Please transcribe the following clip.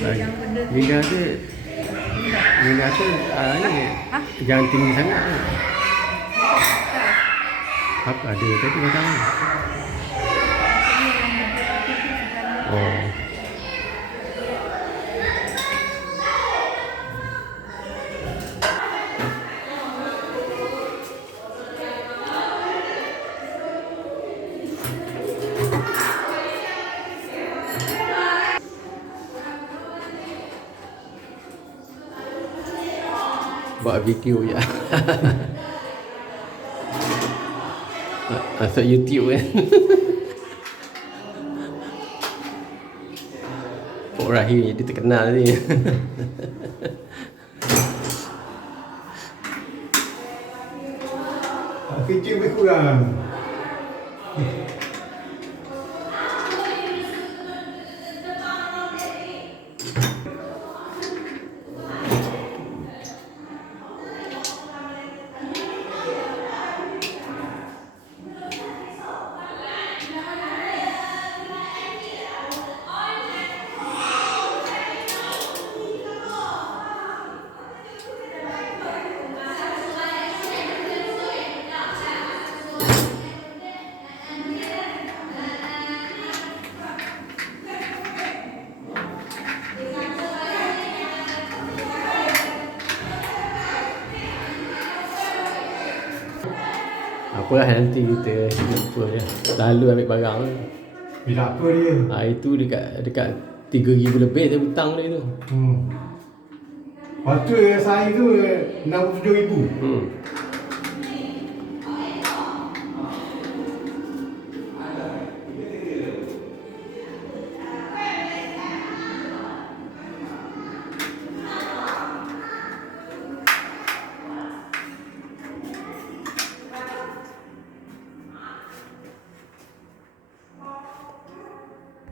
yang benda tu. Lidah tu ni jangan tinggi sangat ni. Apa ada tadi macam ni? Oh. Buat video je. Masuk YouTube kan. Pok Rahim jadi terkenal ni. Kecil lebih kurang. Apalah nanti kita jumpa je. Selalu ambil barang tu. Bila apa dia? Itu dekat 3,000 lebih saya hutang dia tu. Lepas tu saya tu 67,000.